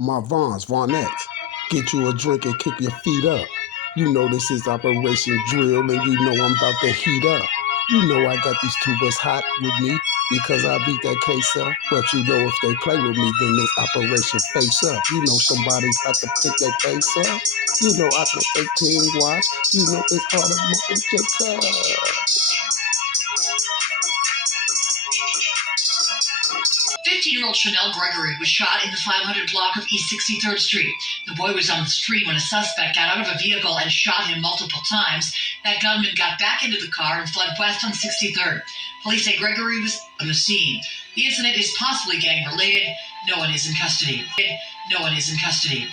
Varnettes, get you a drink and kick your feet up. You know this is Operation Drill, and you know I'm about to heat up. You know I got these tubas hot with me because I beat that case up. But you know if they play with me, then it's Operation Face Up. You know somebody's about to pick their face up. You know I can 18 watch. You know it's automatic Jacob. 15-year-old Chanel Gregory was shot in the 500 block of East 63rd Street. The boy was on the street when a suspect got out of a vehicle and shot him multiple times. That gunman got back into the car and fled west on 63rd. Police say Gregory was on the scene. The incident is possibly gang-related. No one is in custody. No one is in custody.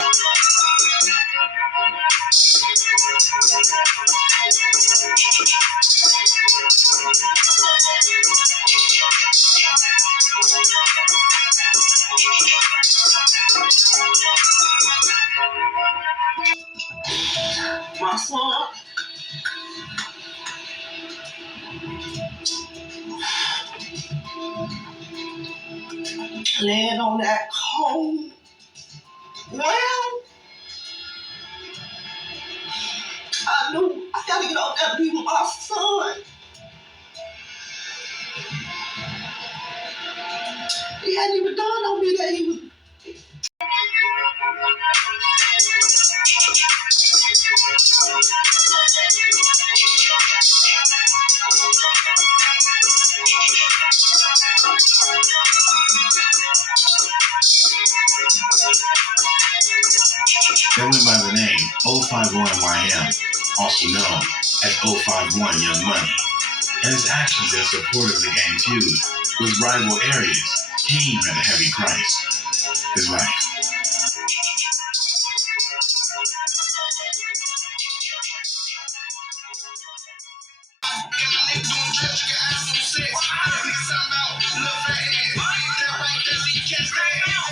My son. Laying on that cold ground. I knew I gotta get out there and be with my son. He hadn't even dawned on me that he was. Gentleman by the name 051YM, also known as 051 Young Money, and his actions in support of the gang feud with rival areas came at a heavy price: his life.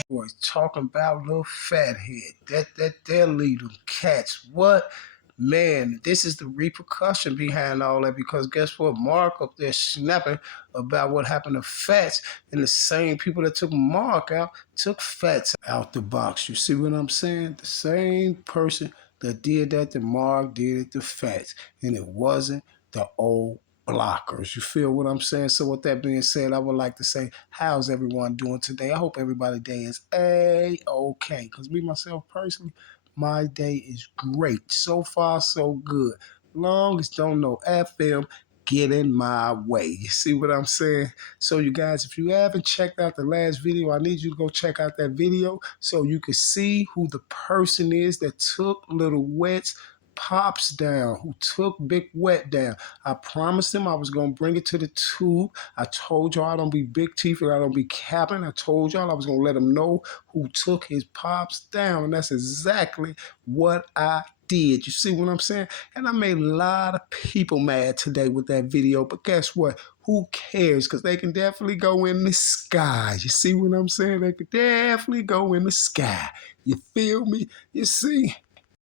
Boys talking about little fathead. They'll lead them cats. What? Man, this is the repercussion behind all that, because guess what? Mark up there snapping about what happened to Fats, and the same people that took Mark out took Fats out the box. You see what I'm saying? The same person that did that to Mark did it to Fats, and it wasn't the old blockers. You feel what I'm saying? So with that being said, I would like to say, how's everyone doing today? I hope everybody's day is A-okay. Because me, myself, personally, my day is great. So far, so good. Long as don't know FM get in my way. You see what I'm saying? So you guys, if you haven't checked out the last video, I need you to go check out that video so you can see who the person is that took Little Wet's pops down, who took Big Wet down. I promised him I was going to bring it to the tube. I told y'all I don't be big teeth and I don't be capping. I told y'all I was going to let him know who took his pops down, and that's exactly what I did. You see what I'm saying? And I made a lot of people mad today with that video, but guess what? Who cares? Because they can definitely go in the sky. You see what I'm saying? They could definitely go in the sky. You feel me? You see?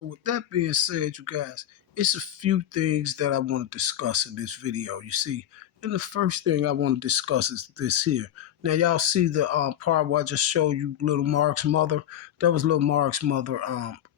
With that being said, you guys, it's a few things that I want to discuss in this video. You see, and the first thing I want to discuss is this here. Now, y'all see the part where I just showed you little Mark's mother? That was little Mark's mother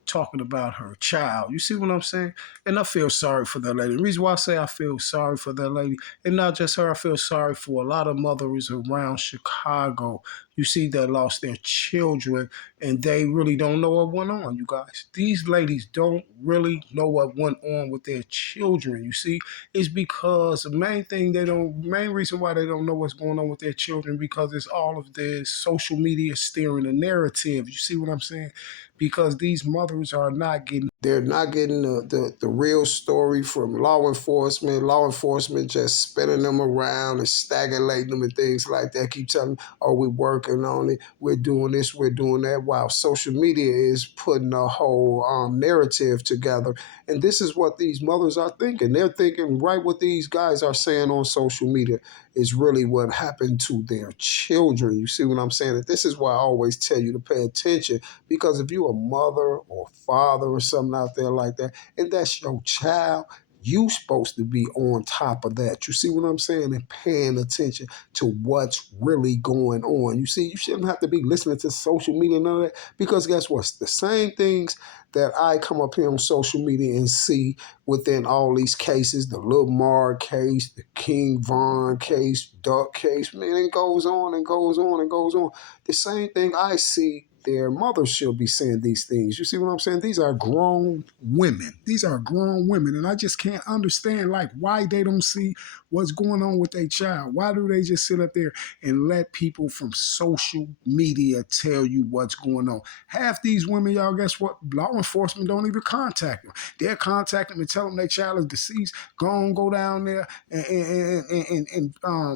talking about her child. You see what I'm saying? And I feel sorry for that lady. The reason why I say I feel sorry for that lady, and not just her, I feel sorry for a lot of mothers around Chicago, you see, that lost their children, and they really don't know what went on, you guys. These ladies don't really know what went on with their children, you see. It's because the main reason why they don't know what's going on with their children, because it's all of this social media steering the narrative. You see what I'm saying? Because these mothers are not getting, they're not getting the real story from law enforcement. Law enforcement just spinning them around and stagnating them and things like that. Keep telling them, oh, we're working on it, we're doing this, we're doing that, while social media is putting a whole narrative together. And this is what these mothers are thinking. They're thinking right what these guys are saying on social media is really what happened to their children. You see what I'm saying? And this is why I always tell you to pay attention, because if you're a mother or father or something out there like that, and that's your child, You supposed to be on top of that. You see what I'm saying? And paying attention to what's really going on. You see, you shouldn't have to be listening to social media and all that, because guess what? The same things that I come up here on social media and see within all these cases, the Lil Marc case, the King Von case, Duck case, man, it goes on and goes on and goes on. The same thing I see, their mothers should be saying these things. You see what I'm saying? These are grown women. These are grown women. And I just can't understand, like, why they don't see what's going on with their child. Why do they just sit up there and let people from social media tell you what's going on? Half these women, y'all, guess what? Law enforcement don't even contact them. They'll contact them and tell them their child is deceased. Go down there and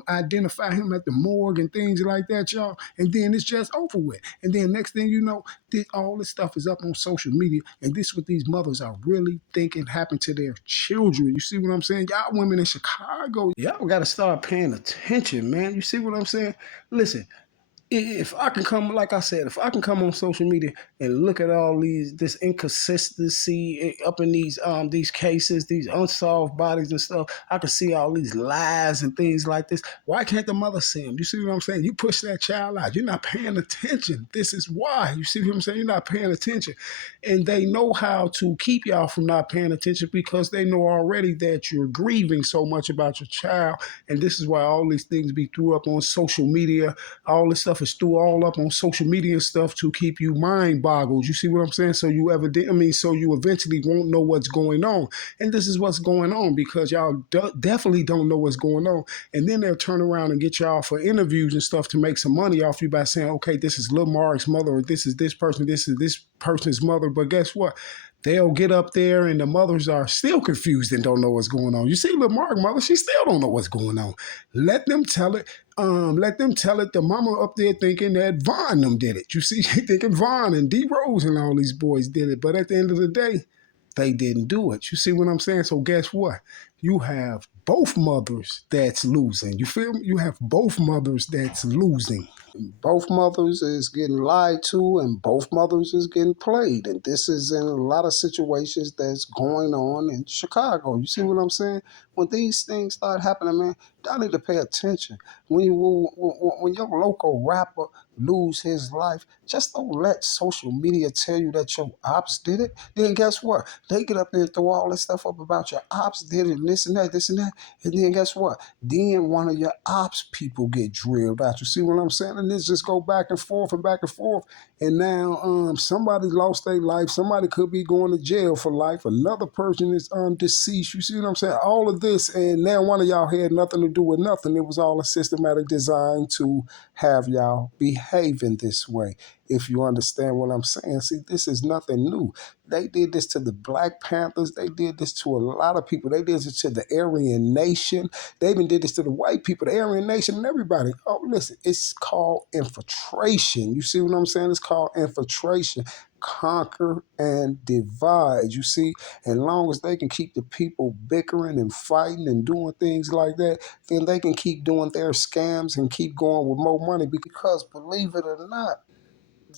identify him at the morgue and things like that, y'all. And then it's just over with. And then next thing you know, all this stuff is up on social media. And this is what these mothers are really thinking happened to their children. You see what I'm saying? Y'all women in Chicago, y'all got to start paying attention, man. You see what I'm saying? Listen, if I can come, like I said, if I can come on social media and look at all this inconsistency up in these cases, these unsolved bodies and stuff, I can see all these lies and things like this. Why can't the mother see them? You see what I'm saying? You push that child out. You're not paying attention. This is why. You see what I'm saying? You're not paying attention. And they know how to keep y'all from not paying attention because they know already that you're grieving so much about your child. And this is why all these things be threw up on social media. All this stuff is threw all up on social media stuff to keep you mind boggled. You see what I'm saying? So you so you eventually won't know what's going on. And this is what's going on because y'all definitely don't know what's going on. And then they'll turn around and get y'all for interviews and stuff to make some money off you by saying, okay, this is Lil Marc's mother, or this is this person, this is this person's mother. But guess what? They'll get up there and the mothers are still confused and don't know what's going on. You see Lil Marc mother, she still don't know what's going on. Let them tell it. Let them tell it. The mama up there thinking that Von them did it. You see, she thinking Von and D Rose and all these boys did it. But at the end of the day, they didn't do it. You see what I'm saying? So guess what? You have both mothers that's losing. You feel me? You have both mothers that's losing. Both mothers is getting lied to and both mothers is getting played. And this is in a lot of situations that's going on in Chicago. You see what I'm saying? When these things start happening, man, y'all need to pay attention. When your local rapper lose his life, just don't let social media tell you that your ops did it. Then guess what? They get up there and throw all this stuff up about your ops did it and this and that, this and that. And then guess what? Then one of your ops people get drilled out. You see what I'm saying? And this just go back and forth and back and forth. And now somebody lost their life. Somebody could be going to jail for life. Another person is deceased. You see what I'm saying? All of this, and now one of y'all had nothing to do with nothing. It was all a systematic design to have y'all behaving this way. If you understand what I'm saying. See, this is nothing new. They did this to the Black Panthers. They did this to a lot of people. They did this to the Aryan Nation. They even did this to the white people, the Aryan Nation, and everybody. Oh, listen, it's called infiltration. You see what I'm saying? It's called infiltration. Conquer and divide. You see, as long as they can keep the people bickering and fighting and doing things like that, then they can keep doing their scams and keep going with more money because, believe it or not,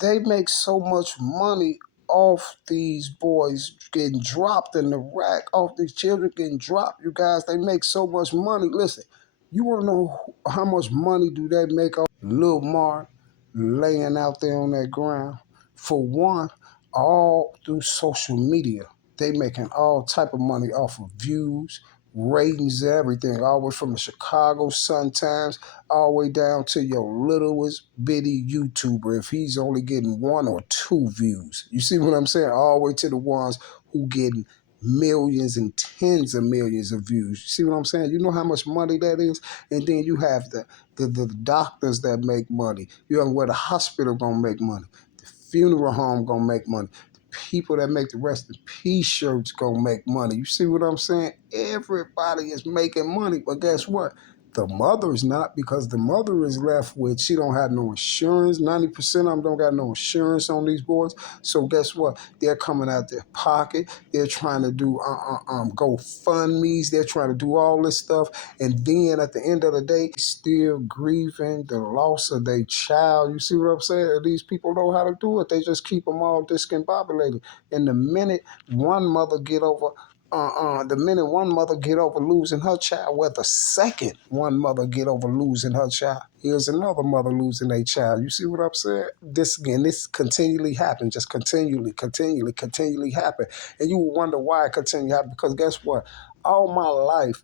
they make so much money off these boys getting dropped in the rack, off these children getting dropped. You guys, they make so much money. Listen, you want to know how much money do they make off Lil Marc laying out there on that ground? For one, all through social media, they making all type of money off of views, ratings, everything, all the way from the Chicago Sun-Times all the way down to your littlest bitty YouTuber if he's only getting 1 or 2 views. You see what I'm saying? All the way to the ones who getting millions and tens of millions of views. You see what I'm saying? You know how much money that is? And then you have the doctors that make money. You have where the hospital gonna make money. The funeral home gonna make money. People that make the rest of the peace shirts gonna make money. You see what I'm saying? Everybody is making money, but guess what? The mother is not, because the mother is left with, she don't have no insurance. 90% of them don't got no insurance on these boys. So guess what? They're coming out their pocket. They're trying to do GoFundMe's. They're trying to do all this stuff. And then at the end of the day, still grieving the loss of their child. You see what I'm saying? These people know how to do it. They just keep them all discombobulated. And the minute one mother get over the minute one mother get over losing her child, well, the second one mother get over losing her child, here's another mother losing a child. You see what I'm saying? This continually happens, just continually happen. And you will wonder why it continually happen, because guess what? All my life,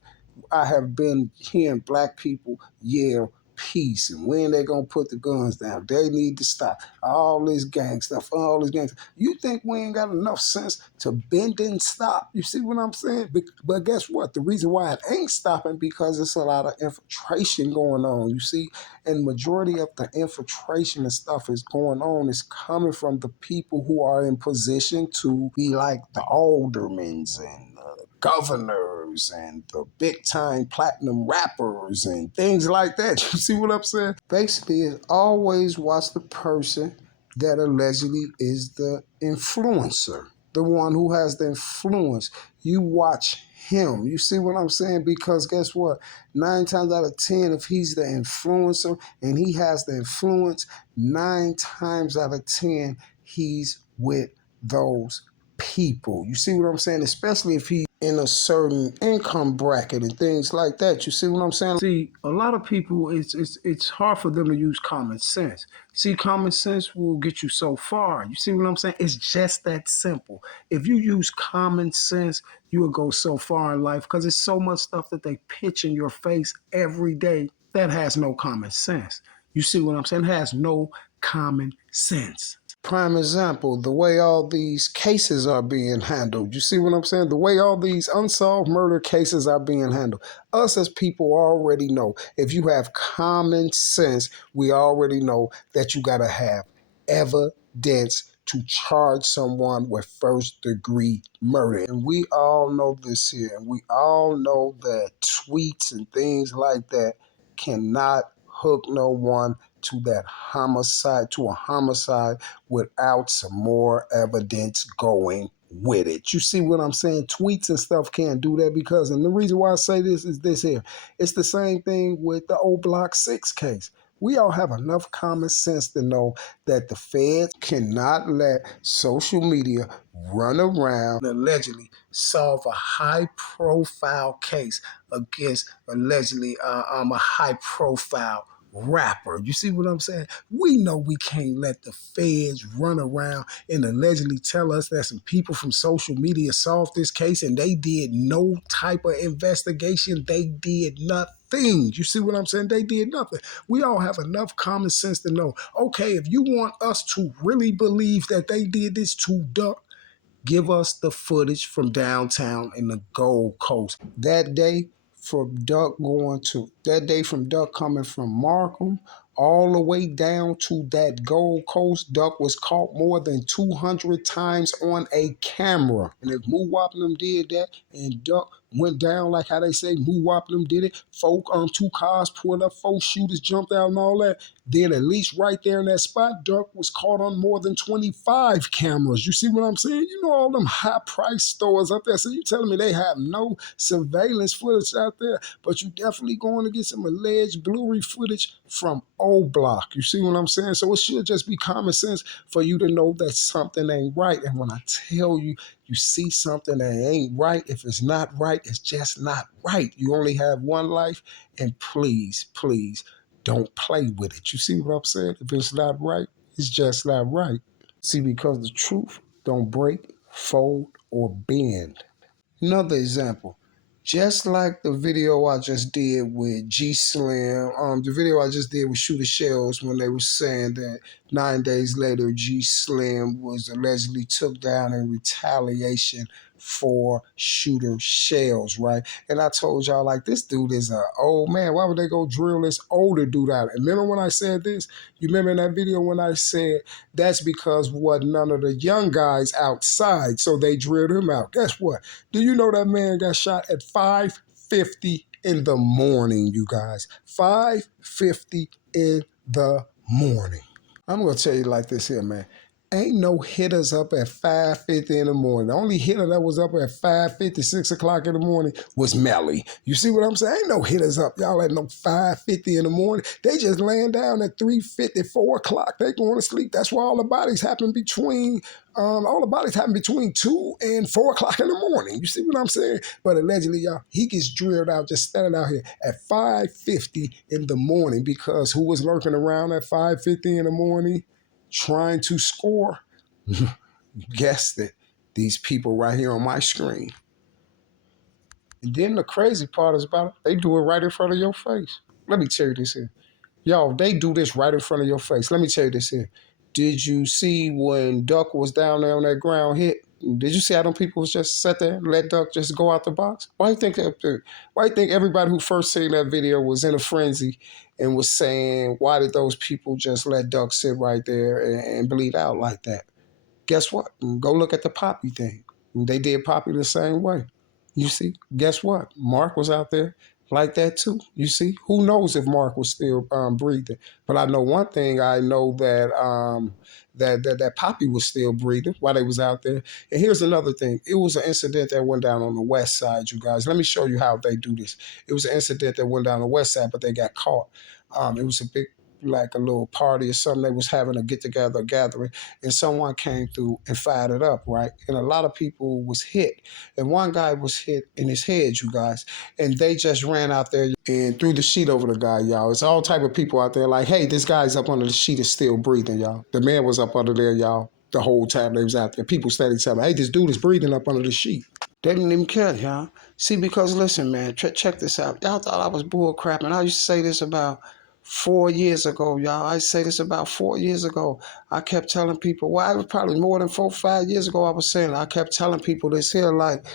I have been hearing black people yell peace and when they gonna put the guns down. They need to stop. All this gang stuff, all this gang stuff. You think we ain't got enough sense to bend and stop? You see what I'm saying? But guess what? The reason why it ain't stopping, because it's a lot of infiltration going on. You see, and majority of the infiltration and stuff is going on is coming from the people who are in position to be like the aldermans and governors and the big time platinum rappers and things like that. You see what I'm saying? Basically, it's always watch the person that allegedly is the influencer, the one who has the influence. You watch him. You see what I'm saying? Because guess what? 9 times out of 10, if he's the influencer and he has the influence, 9 times out of 10, he's with those people. You see what I'm saying? Especially if he in a certain income bracket and things like that. You see what I'm saying? See, a lot of people, it's hard for them to use common sense. See, common sense will get you so far. You see what I'm saying? It's just that simple. If you use common sense, you will go so far in life, because it's so much stuff that they pitch in your face every day that has no common sense. You see what I'm saying? It has no common sense. Prime example, the way all these cases are being handled. You see what I'm saying? The way all these unsolved murder cases are being handled. Us as people already know. If you have common sense, we already know that you got to have evidence to charge someone with first degree murder. And we all know this here. And we all know that tweets and things like that cannot hook no one to that homicide, to a homicide, without some more evidence going with it. You see what I'm saying? Tweets and stuff can't do that, because, and the reason why I say this is this here. It's the same thing with the old Block 6 case. We all have enough common sense to know that the feds cannot let social media run around and allegedly solve a high profile case against allegedly a high profile rapper. You see what I'm saying? We know we can't let the feds run around and allegedly tell us that some people from social media solved this case and they did no type of investigation. They did nothing. You see what I'm saying? They did nothing. We all have enough common sense to know, okay, if you want us to really believe that they did this to Duck, give us the footage from downtown in the Gold Coast. That day from Duck coming from Markham all the way down to that Gold Coast, Duck was caught more than 200 times on a camera. And if Moo Wapnum did that and Duck went down like how they say Moo Wapnum did it, 2 cars pulled up, 4 shooters jumped out and all that, then at least right there in that spot, Duck was caught on more than 25 cameras. You see what I'm saying? You know all them high price stores up there. So you telling me they have no surveillance footage out there, but you definitely going to get some alleged blurry footage from O Block. You see what I'm saying? So it should just be common sense for you to know that something ain't right. And when I tell you, you see something that ain't right, if it's not right, it's just not right. You only have one life, and please, please, don't play with it. You see what I'm saying? If it's not right, it's just not right. See, because the truth don't break, fold, or bend. Another example, just like the video I just did with G Slim, the video I just did with Shooter Shells, when they were saying that 9 days later G Slim was allegedly took down in retaliation for Shooter Shells, right? And I told y'all, like, this dude is an old man. Why would they go drill this older dude out? And remember when I said this? You remember in that video when I said that's because wasn't none of the young guys outside, so they drilled him out. Guess what? Do you know that man got shot at 5:50 in the morning, you guys? 5:50 in the morning. I'm going to tell you like this here, man. Ain't no hitters up at 5:50 in the morning. The only hitter that was up at 5:50, 6 o'clock in the morning was Melly. You see what I'm saying? Ain't no hitters up, y'all, at no 5:50 in the morning. They just laying down at 3:50, 4 o'clock. They going to sleep. That's why all the bodies happen between 2 and 4 o'clock in the morning. You see what I'm saying? But allegedly, y'all, he gets drilled out, just standing out here at 5:50 in the morning, because who was lurking around at 5:50 in the morning trying to score? Guessed it. These people right here on my screen. And then the crazy part is about it, they do it right in front of your face. Let me tell you this here. Y'all, they do this right in front of your face. Let me tell you this here. Did you see when Duck was down there on that ground hit? Did you see how them people was just sat there and let Duck just go out the box? Why do you think everybody who first seen that video was in a frenzy and was saying, why did those people just let Duck sit right there and bleed out like that? Guess what? Go look at the Poppy thing. They did Poppy the same way. You see? Guess what? Mark was out there like that too. You see? Who knows if Mark was still breathing? But I know one thing. I know that that Poppy was still breathing while they was out there. And here's another thing. It was an incident that went down on the west side, you guys. Let me show you how they do this. It was an incident that went down on the west side, but they got caught. It was a big, like a little party or something. They was having a get-together, gathering, and someone came through and fired it up, right? And a lot of people was hit. And one guy was hit in his head, you guys. And they just ran out there and threw the sheet over the guy, y'all. It's all type of people out there like, hey, this guy's up under the sheet is still breathing, y'all. The man was up under there, y'all, the whole time they was out there. People started telling, hey, this dude is breathing up under the sheet. They didn't even care, y'all. See, because listen, man, check this out. Y'all thought I was bull crapping. I used to say this about 4 years ago, y'all. I say this about 4 years ago. I kept telling people, well, it was probably more than 4 or 5 years ago I was saying, I kept telling people this here, like,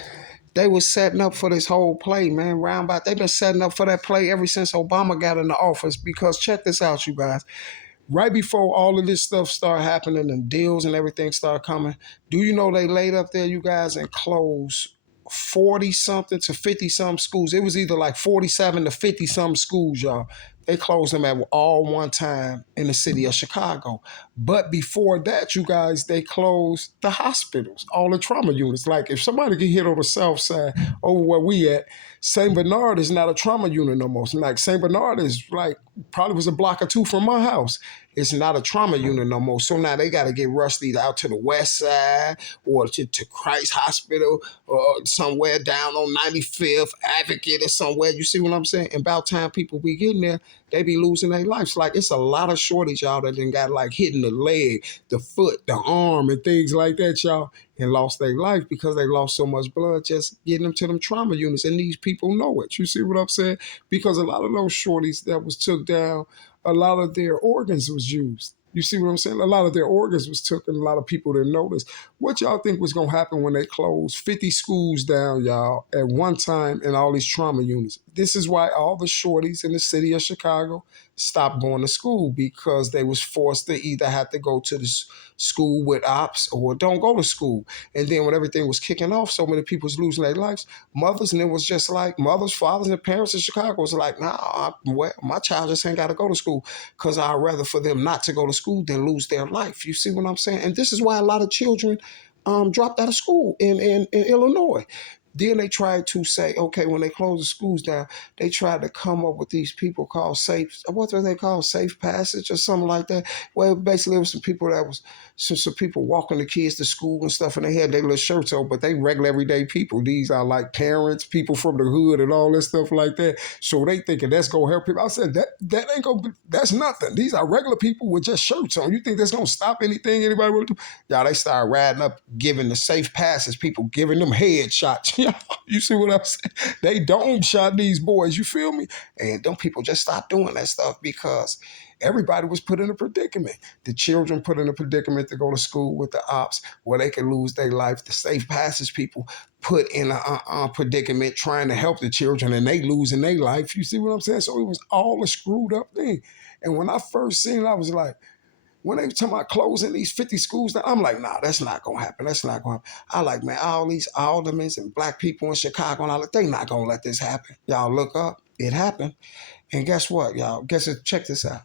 they was setting up for this whole play, man. They've been setting up for that play ever since Obama got in the office. Because check this out, you guys. Right before all of this stuff started happening and deals and everything started coming, do you know they laid up there, you guys, and closed 40 something to 50 some schools? It was either like 47 to 50 some schools, y'all. They closed them at all one time in the city of Chicago. But before that, you guys, they closed the hospitals, all the trauma units. Like if somebody get hit on the south side over where we at, St. Bernard is not a trauma unit no more. Like St. Bernard is like probably was a block or two from my house. It's not a trauma unit no more. So now they got to get rushed either out to the west side or to Christ Hospital or somewhere down on 95th Advocate or somewhere. You see what I'm saying? And about time people be getting there, they be losing their lives. Like it's a lot of shorties, y'all, that done got like hitting the leg, the foot, the arm, and things like that, y'all, and lost their life because they lost so much blood just getting them to them trauma units. And these people know it. You see what I'm saying? Because a lot of those shorties that was took down, a lot of their organs was used. You see what I'm saying? A lot of their organs was took, and a lot of people didn't notice. What y'all think was going to happen when they closed 50 schools down, y'all, at one time in all these trauma units? This is why all the shorties in the city of Chicago stopped going to school, because they was forced to either have to go to the school with ops or don't go to school. And then when everything was kicking off, so many people was losing their lives, mothers, and it was just like mothers, fathers, and parents in Chicago was like, nah, well, my child just ain't got to go to school, because I'd rather for them not to go to school than lose their life. You see what I'm saying? And this is why a lot of children dropped out of school in Illinois. Then they tried to say, okay, when they closed the schools down, they tried to come up with these people called what were they called? Safe passage or something like that. Well, basically it was some people that was, some people walking the kids to school and stuff, and they had their little shirts on, but they regular everyday people. These are like parents, people from the hood and all this stuff like that. So they thinking that's going to help people. I said, that ain't going to, that's nothing. These are regular people with just shirts on. You think that's going to stop anything anybody will do? Y'all, they started riding up, giving the safe passes, people giving them headshots. You see what I'm saying? They dome shot these boys, you feel me? And them people just stopped doing that stuff because everybody was put in a predicament. The children put in a predicament to go to school with the ops where they could lose their life. The safe passage people put in a predicament trying to help the children, and they losing their life. You see what I'm saying? So it was all a screwed up thing. And when I first seen it, I was like, when they were talking about closing these 50 schools, I'm like, nah, that's not going to happen. That's not going to happen. I like, man, all these aldermen and black people in Chicago, and all that, they not going to let this happen. Y'all look up. It happened. And guess what, y'all? Check this out.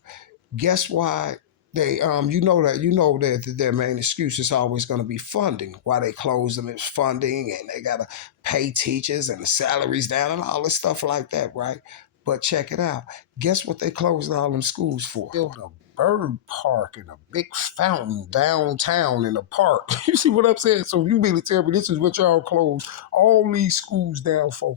Guess why they you know that their main excuse is always going to be funding. Why they close them is funding, and they got to pay teachers and the salaries down and all this stuff like that, right? But check it out. Guess what they closed all them schools for? Build a bird park and a big fountain downtown in the park. You see what I'm saying? So you mean to tell me this is what y'all closed all these schools down for?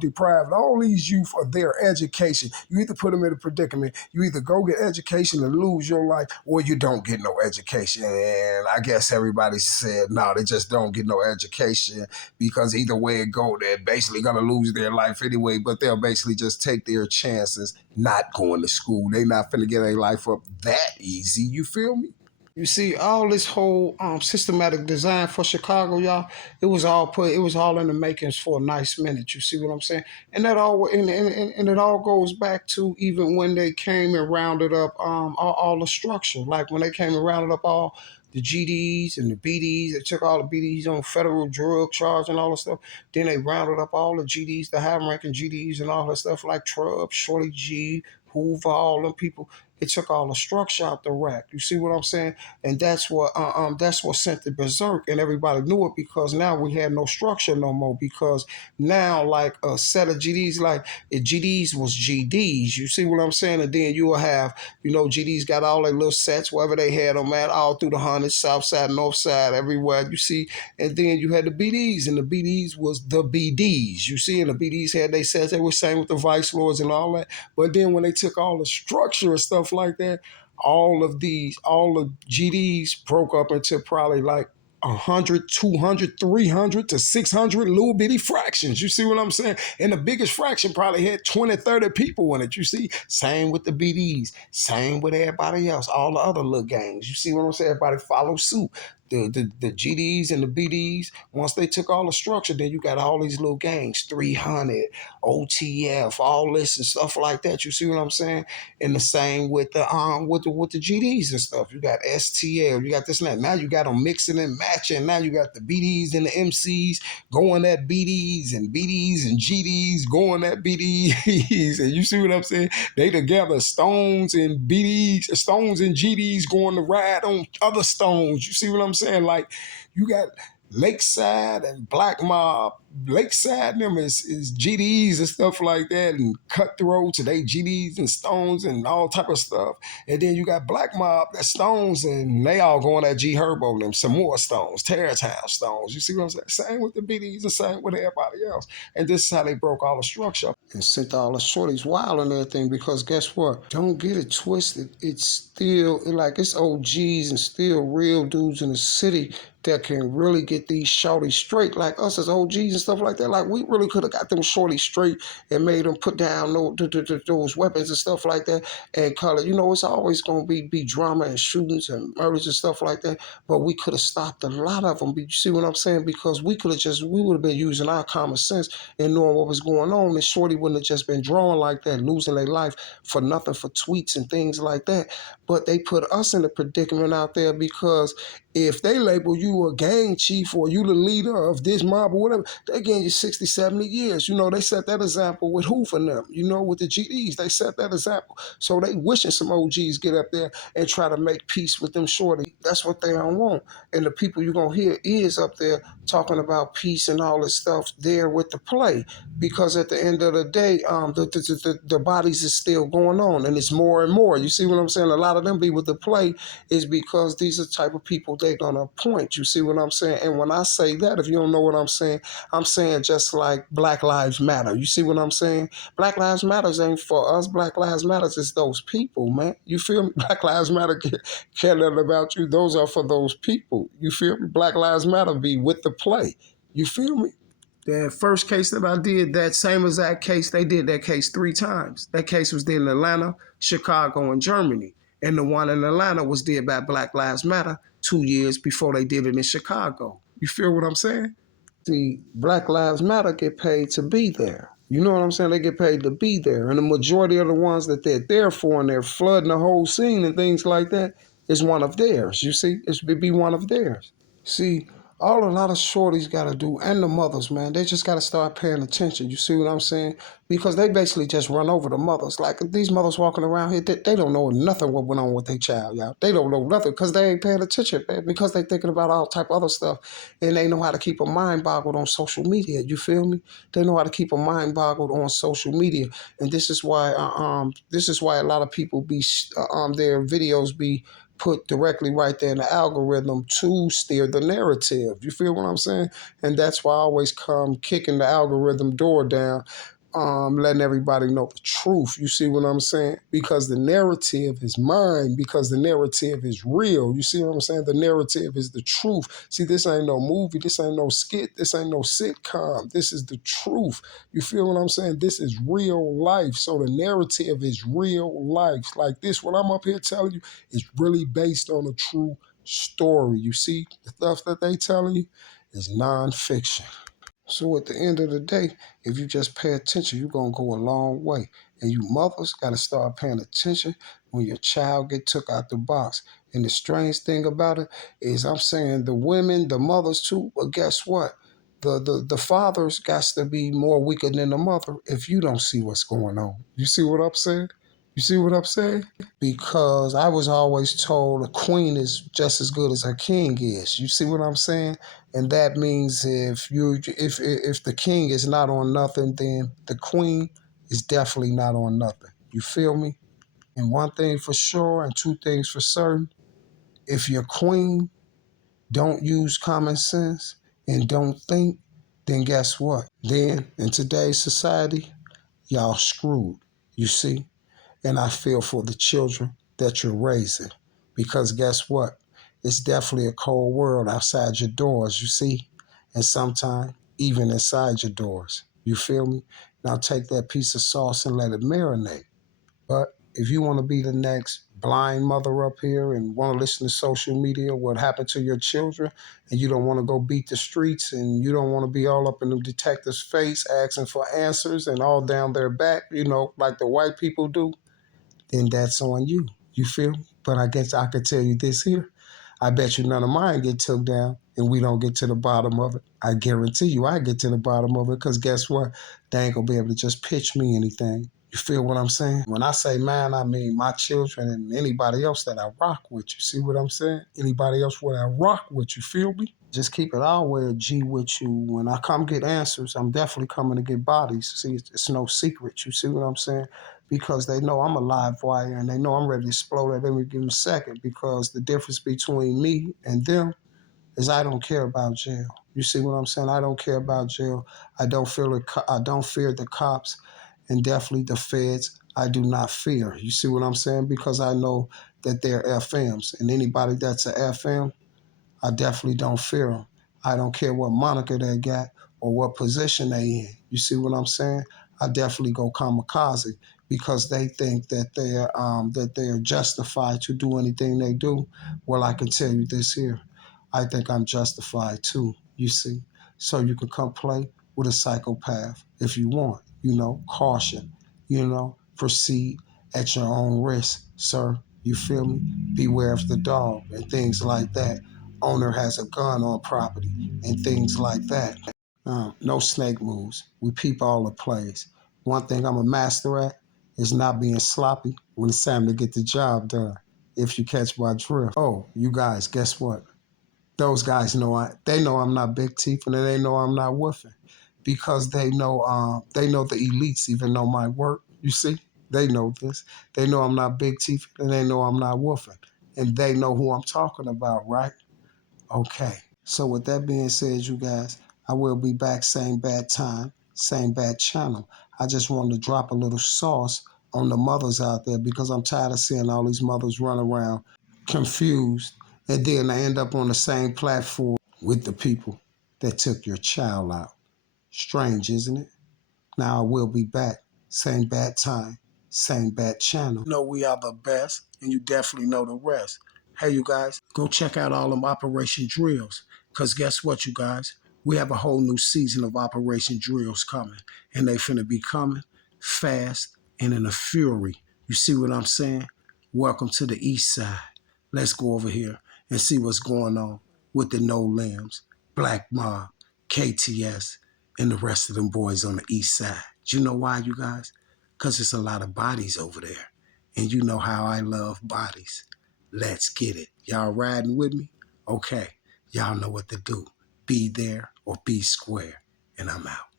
Deprived all these youth of their education. You either put them in a predicament, you either go get education and lose your life, or you don't get no education. And I guess everybody said, no, they just don't get no education because either way it go, they're basically gonna lose their life anyway. But they'll basically just take their chances not going to school. They not finna get their life up that easy. You feel me? You see, all this whole systematic design for Chicago, y'all, it was all in the makings for a nice minute. You see what I'm saying? And that all and it all goes back to even when they came and rounded up all the structure. Like when they came and rounded up all the GDs and the BDs, they took all the BDs on federal drug charge and all that stuff. Then they rounded up all the GDs, the high ranking GDs and all that stuff like Trubb, Shorty G, Hoover, all them people. It took all the structure out the rack. You see what I'm saying? And that's what sent it berserk, and everybody knew it because now we had no structure no more. Because now, like a set of GDs, like if GDs was GDs, you see what I'm saying? And then you will have, GDs got all their little sets wherever they had them at, all through the hundreds, south side, north side, everywhere. You see, and then you had the BDs, and the BDs was the BDs. You see, and the BDs had they sets. They were same with the vice lords and all that. But then when they took all the structure and stuff like that, all the GDs broke up into probably like 100, 200, 300 to 600 little bitty fractions. You see what I'm saying? And the biggest fraction probably had 20, 30 people in it. You see? Same with the BDs. Same with everybody else. All the other little gangs. You see what I'm saying? Everybody follow suit. The GDs and the BDs, once they took all the structure, then you got all these little gangs, 300, OTF, all this and stuff like that. You see what I'm saying? And the same with the GDs and stuff. You got STL, you got this and that. Now you got them mixing and matching. Now you got the BDs and the MCs going at BDs and GDs going at BDs. And you see what I'm saying? They together, Stones and BDs, Stones and GDs going to ride on other Stones. You see what I'm saying? Like you got Lakeside and Black Mob. Lakeside them is GDs and stuff like that, and Cutthroats and they GDs and Stones and all type of stuff. And then you got Black Mob, that Stones, and they all going at G Herbo, them some more Stones, Terrortown Stones. You see what I'm saying? Same with the BDs and same with everybody else. And this is how they broke all the structure up and sent all the shorties wild and everything. Because guess what? Don't get it twisted. It's still like it's OGs and still real dudes in the city that can really get these shorties straight, like us as OGs and stuff like that. Like we really could have got them shorties straight and made them put down those weapons and stuff like that and call it. It's always gonna be drama and shootings and murders and stuff like that. But we could have stopped a lot of them. You see what I'm saying? Because we would have been using our common sense and knowing what was going on. And shorty wouldn't have just been drawn like that, losing their life for nothing, for tweets and things like that. But they put us in a predicament out there because if they label you a gang chief or you the leader of this mob or whatever, they gain you 60, 70 years. They set that example with Hoover and them, with the GDs. They set that example. So they wishing some OGs get up there and try to make peace with them shorty. That's what they don't want. And the people you're going to hear is up there talking about peace and all this stuff there with the play. Because at the end of the day, the bodies is still going on and it's more and more. You see what I'm saying? A lot of them be with the play is because these are the type of people they're going to appoint. You see what I'm saying? And when I say that, if you don't know what I'm saying just like Black Lives Matter. You see what I'm saying? Black Lives Matters ain't for us. Black Lives Matters is those people, man. You feel me? Black Lives Matter care nothing about you. Those are for those people. You feel me? Black Lives Matter be with the play. You feel me? The first case that I did, that same exact case, they did that case 3 times. That case was did in Atlanta, Chicago, and Germany. And the one in Atlanta was did by Black Lives Matter 2 years before they did it in Chicago. You feel what I'm saying? See, Black Lives Matter get paid to be there. You know what I'm saying? They get paid to be there. And the majority of the ones that they're there for and they're flooding the whole scene and things like that is one of theirs. You see? It's be one of theirs. See, All a lot of shorties got to do, and the mothers, man, they just got to start paying attention. You see what I'm saying? Because they basically just run over the mothers. Like these mothers walking around here, they don't know nothing what went on with their child, y'all. They don't know nothing because they ain't paying attention, man, because they thinking about all type of other stuff. And they know how to keep a mind boggled on social media. You feel me? They know how to keep a mind boggled on social media. And this is why a lot of people their videos be put directly right there in the algorithm to steer the narrative. You feel what I'm saying? And that's why I always come kicking the algorithm door down, letting everybody know the truth. You see what I'm saying? Because the narrative is mine, because the narrative is real. You see what I'm saying? The narrative is the truth. See, this ain't no movie. This ain't no skit. This ain't no sitcom. This is the truth. You feel what I'm saying? This is real life. So the narrative is real life. Like this, what I'm up here telling you is really based on a true story. You see, the stuff that they telling you is nonfiction. So at the end of the day, if you just pay attention, you're going to go a long way. And you mothers got to start paying attention when your child get took out the box. And the strange thing about it is I'm saying the women, the mothers too, but guess what? The fathers got to be more weaker than the mother if you don't see what's going on. You see what I'm saying? You see what I'm saying? Because I was always told a queen is just as good as a king is. You see what I'm saying? And that means if the king is not on nothing, then the queen is definitely not on nothing. You feel me? And one thing for sure, and two things for certain: if your queen don't use common sense and don't think, then guess what? Then in today's society, y'all screwed. You see? And I feel for the children that you're raising. Because guess what? It's definitely a cold world outside your doors, you see? And sometimes even inside your doors. You feel me? Now take that piece of sauce and let it marinate. But if you want to be the next blind mother up here and want to listen to social media, what happened to your children, and you don't want to go beat the streets and you don't want to be all up in the detective's face asking for answers and all down their back, like the white people do, then that's on you. You feel me? But I guess I could tell you this here. I bet you none of mine get took down and we don't get to the bottom of it. I guarantee you I get to the bottom of it because guess what? They ain't going to be able to just pitch me anything. You feel what I'm saying? When I say mine, I mean my children and anybody else that I rock with. You see what I'm saying? Anybody else what I rock with, you feel me? Just keep it all way a G with you. When I come get answers, I'm definitely coming to get bodies. See, it's no secret. You see what I'm saying? Because they know I'm a live wire and they know I'm ready to explode at every given second because the difference between me and them is I don't care about jail. You see what I'm saying? I don't care about jail. I don't fear the cops and definitely the feds. I do not fear. You see what I'm saying? Because I know that they're FMs and anybody that's a FM, I definitely don't fear them. I don't care what moniker they got or what position they in. You see what I'm saying? I definitely go kamikaze because they think that they're justified to do anything they do. Well, I can tell you this here. I think I'm justified too. You see, so you can come play with a psychopath if you want. Caution. Proceed at your own risk, sir. You feel me? Beware of the dog and things like that. Owner has a gun on property and things like that. No snake moves. We peep all the plays. One thing I'm a master at is not being sloppy when it's time to get the job done. If you catch my drift. Oh, you guys, guess what? Those guys they know I'm not big teeth and they know I'm not woofing because they know the elites even know my work. You see, they know this. They know I'm not big teeth and they know I'm not woofing, and they know who I'm talking about, right? Okay. So with that being said, you guys, I will be back same bad time, same bad channel. I just wanted to drop a little sauce on the mothers out there because I'm tired of seeing all these mothers run around confused and then they end up on the same platform with the people that took your child out. Strange, isn't it? Now I will be back. Same bad time, same bad channel. You know we are the best, and you definitely know the rest. Hey, you guys, go check out all them Operation Drills. Because guess what, you guys? We have a whole new season of Operation Drills coming. And they finna be coming fast and in a fury. You see what I'm saying? Welcome to the East Side. Let's go over here and see what's going on with the no limbs. Black Mob, KTS, and the rest of them boys on the east side. Do you know why, you guys? Because there's a lot of bodies over there. And you know how I love bodies. Let's get it. Y'all riding with me? Okay. Y'all know what to do. Be there or be square. And I'm out.